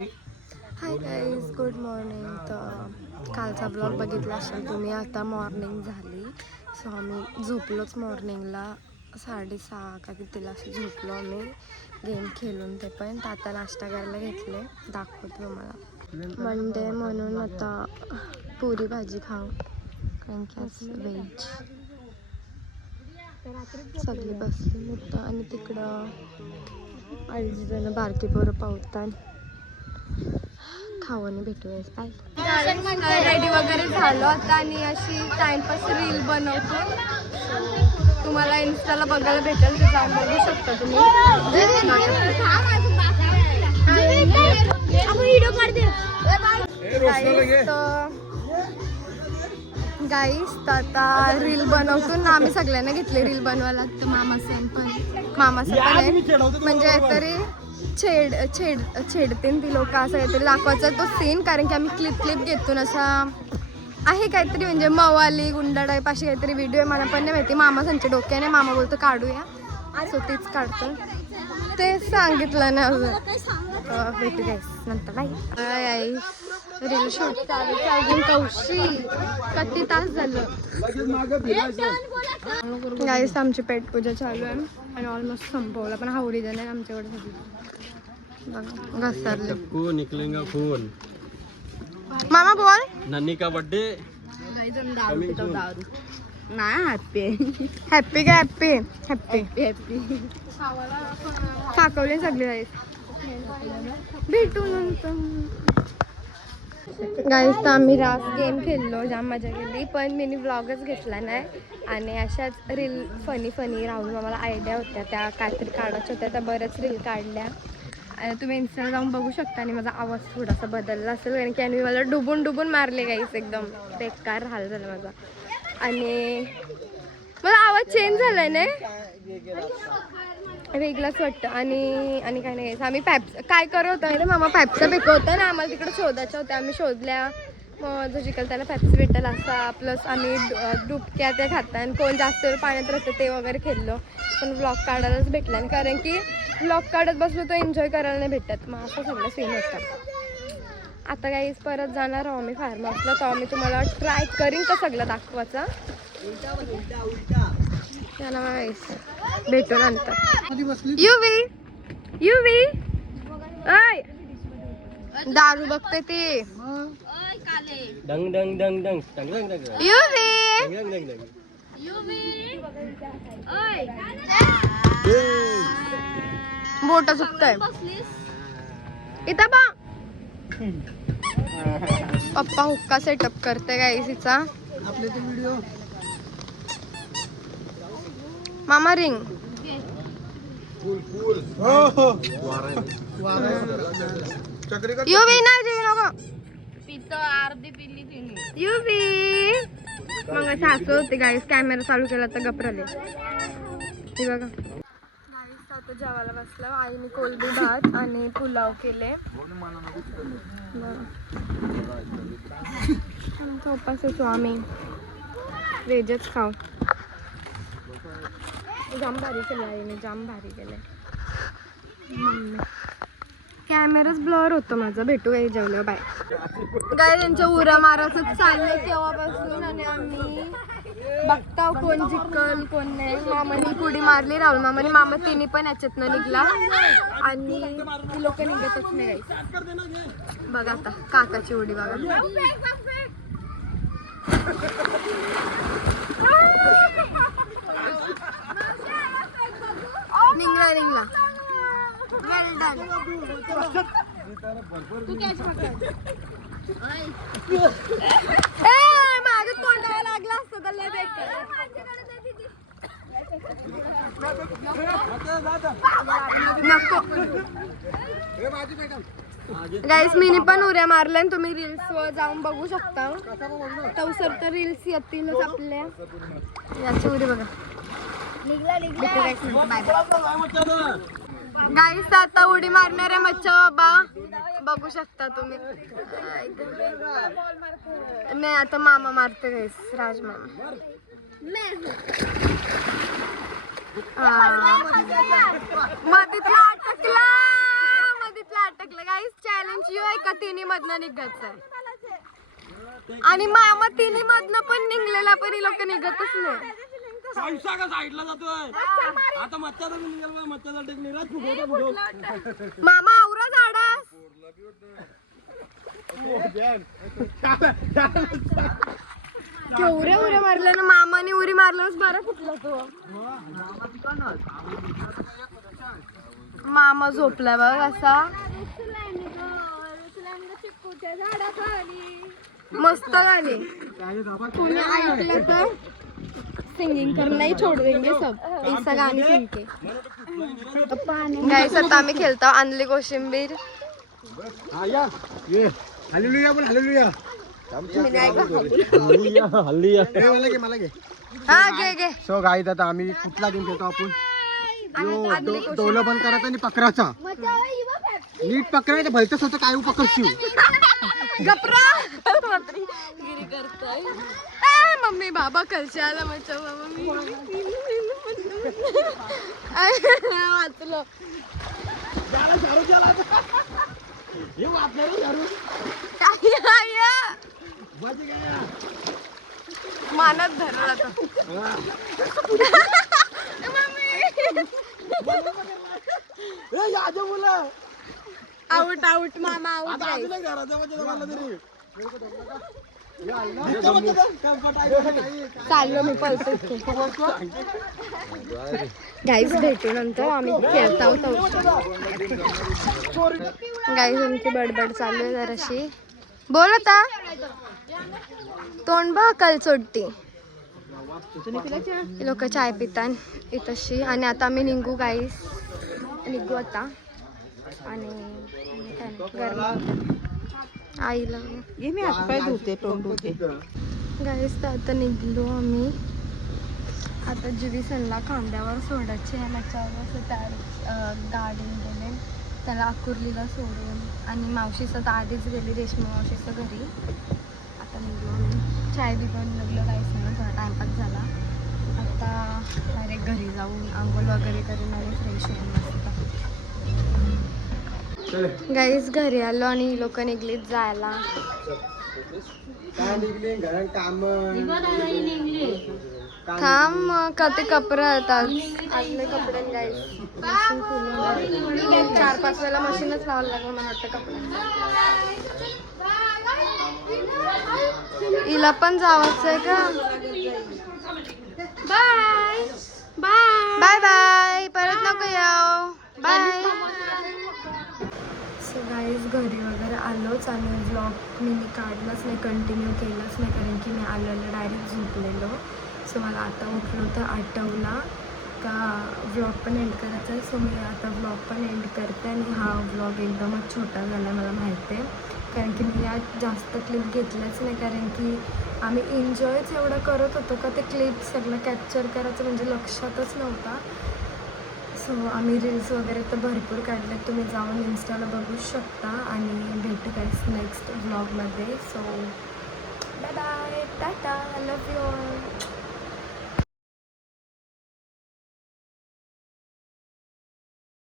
Hi guys, good morning. तर कालचा blog बघितला असेल तुम्ही. आता मॉर्निंग झाली, सो आम्ही झोपलोच मॉर्निंगला 6:30 का कितीला असं झोपलो आम्ही गेम खेळून. ते पण आता नाश्ता करायला घेतले, दाखवतो तुम्हाला. मंडे म्हणून आता पुरी भाजी खाऊ, कारण की आज व्हेज. सगळी बसली मोठं आणि तिकडं 2.5 जण बारकी पोरं पावतात. खावाने भेटूयास. बाय. रेडी वगैरे झालो आता आणि अशी टाइमपास रील बनवतो. तुम्हाला इन्स्टाला बघायला भेटेल, ते जाऊन बघू शकता तुम्ही. गाईस तर आता रील बनवतो ना आम्ही. सगळ्यांना घेतले रील बनवायला. तर मामाचं पण आहे, म्हणजे तरी छेडतीन ती लोक, असं काहीतरी दाखवायचा तो सीन. कारण की आम्ही क्लिप घेतो असा आहे काहीतरी, म्हणजे मवाली गुंडा टाईप अशी काहीतरी व्हिडिओ आहे. मला पण नाही माहिती. मामा त्यांच्या डोक्याने, मामा बोलतो काढूया, सो तीच काढतो. ते सांगितलं ना भेटू गाईस नंतर. बाय. रील शूट चालू अजून कौशी किती तास झालं. गाईस आमची पेटपूजा चालू आहे आणि ऑलमोस्ट संपवलं, पण हावरी जण आहे आमच्याकडे सगळी. बघा घसरले. खून निकलेगा खून. मामा बोल. नन्नी का बर्थडे. हॅप्पी का हॅप्पी हॅप्पी साकवले सगळे गाईस. भेटू नंतर. गाईस तर आम्ही रास गेम खेळलो, जाम मजा केली, पण मी व्लॉगच घेतला नाही. आणि अशाच रील फनी राहून मला आयडिया होत्या, त्या काहीतरी काढायच्या होत्या, त्या बऱ्याच रील काढल्या. तुम्ही इन्स्टाला जाऊन बघू शकता. आणि माझा आवाज थोडासा बदलला असेल, कारण की आणि मला डुबून मारले गाईस. एकदम बेकार हाल झाला माझा. आणि मला आवाज चेंज झालाय ना, वेगळाच वाटतं. आणि काय नाही, आम्ही काय करत होतं ना, मामा पॅप्सचा पिकं होता ना, आम्हाला तिकडे शोधायच्या होत्या. आम्ही शोधल्या, मग जो जिकल त्याला पॅप्स भेटेल असा. प्लस आम्ही डुबक्या त्या खाता, आणि कोण जास्त वेळ पाण्यात राहतं ते वगैरे खेळलो. पण व्लॉग काढायलाच भेटला नाही, कारण की व्लॉग काढत बसलो तर एन्जॉय करायला नाही भेटत. मग असं सगळं सीन होतं. आता काही परत जाणार आहो आम्ही फार्म हाऊसला, तर आम्ही तुम्हाला ट्राय करीन का सगळं दाखवायचं. चला मग भेटू नंतर. युवी अय दारू बघते ती. डंग डंग डंग डंग डंग डंग डंग युवी डंग डंग डंग. बोट चुकतंय इथं बा. पप्पा हुक्का सेटअप करते गाईसीचा. आपले ते व्हिडिओ मामा रिंग. युवी नाही देऊ नको. युवी मग सासू होते गाईस. कॅमेरा चालू केला तर गपरले. हे बघा गाईस आता जेवायला बसला. आईने कोलबी भात आणि पुलाव केले. उपास असो आम्ही व्हेजच खाऊ. जाम भारी केलं आईने, जाम भारी केलंय. मम्मी कॅमेराच ब्लर होतं माझं. भेटू काही जेवलं. बाय. गाय त्यांच्या उरा मारायचं चाललंय तेव्हापासून, आणि आम्ही बघताव कोण जिंकल कोण नाही. मामाने पुडी मारली, राहुल मामाने. मामा तिने पण याच्यातनं निघला, आणि ती लोक निघतच नाही. बघा आता काकाची उडी बघा. निघला वेल डन. माझं तोंडाला लागला असतं तर लय बेकार. नको गाईस, मीनी पण उड्या मारल्या. तुम्ही रील्स वर जाऊन बघू शकता. तवसर तर रील्स येतीलच आपल्या. याची उडी बघा. गाईस आता उडी मारणाऱ्या मच्छा बाबा बघू शकता तुम्ही. नाही आता मामा मारते गाईस, राज मामा. मधीतला अटकला. टाकलं गाईस चॅलेंज यो आहे का तिन्ही मधनं निघायचं आणि मामा तिन्ही मधनं पण निघलेला पण ही लोक निघतच नाही. साईडला जातोय आता मच्छाचा निघाल मच्छाचा टेक्निक मामा आवरा झाडास केवढ्या उऱ्या मारल्या ना मामाने उरी मारल्यास बरा फुटला तो. मामा झोपलाय बघ असा मस्त गाणे तुम्ही ऐकलं तर सिंगिंग करना ही छोड़ देंगे सब ऐसा गाणी सुन के. गाइस आता आम्ही खेळतो आणली कोशिंबीर. हालेलुया बोल हालेलुया हा घे घे. सो गाईत आता आम्ही कुठला गेम खेळतो आपण डोलं बंद करायचं आणि पकडायचा नीट पकडायचं भलतच होतं काय पकडशील गपरा गिरी करताय मम्मी बाबा कलचे आला मच्छा मम्मी वाचलो मानत धरला आउट आउट मामा आउट चाललो मी पळतो गाईस भेटू नंतर आम्ही खेळता गाईस आमची बडबड चालू आहे जराशी. बोल आता तोंड बघ कल चोट्टी लोक चाय पितात इथशी आणि आता आम्ही निघू गाईस निघू आता आणि आईला मी हातपाय धुते तोंड धुते. गाईस तर आता निघलो आम्ही आता जिवीसनला खांद्यावर सोडायचे आहे मच्छावर असं त्या गाडीने गेले त्याला अकुर्लीला सोडून आणि मावशीचं तर आधीच गेली रेशमा मावशीचं घरी. आता निघलो आम्ही चाय बी पण निघलो गाईस म्हणून थोडा टाइमपास झाला. आता डायरेक्ट घरी जाऊन आंघोळ वगैरे करून आणि फ्रेश होऊन मस्त गाईस घरी आलो आणि लोक निघलीत जायला. थांब का ते कपडे येतात आतले कपडे गाईस मशीन खोलून 4-5 वेळेला मशीनच लावायला लागलं मला वाटतं कपड्यांना. हिला पण जावायचं आहे का. बाय बाय बाय बाय परत नको याव बाय. सो गाईज घरी वगैरे आलोच आणि व्लॉग मी काढलाच नाही कंटिन्यू केलंच नाही कारण की मी आलेलं डायरेक्ट झोपलेलो. सो मला आता उठलो तर आठवला का व्लॉग पण एंड करायचा आहे. सो मी आता व्लॉग पण एंड करते आणि हा व्लॉग एकदमच छोटा झाला मला माहिती आहे कारण की मी यात जास्त क्लिप घेतल्याच नाही कारण की आम्ही एन्जॉयच एवढं करत होतो का ते क्लिप सगळं कॅप्चर करायचं म्हणजे लक्षातच नव्हता. सो आम्ही रील्स वगैरे तर भरपूर काढले तुम्ही जाऊन इन्स्टाला बघू शकता आणि भेटू गाईस नेक्स्ट व्लॉगमध्ये. So bye bye tata I love you all.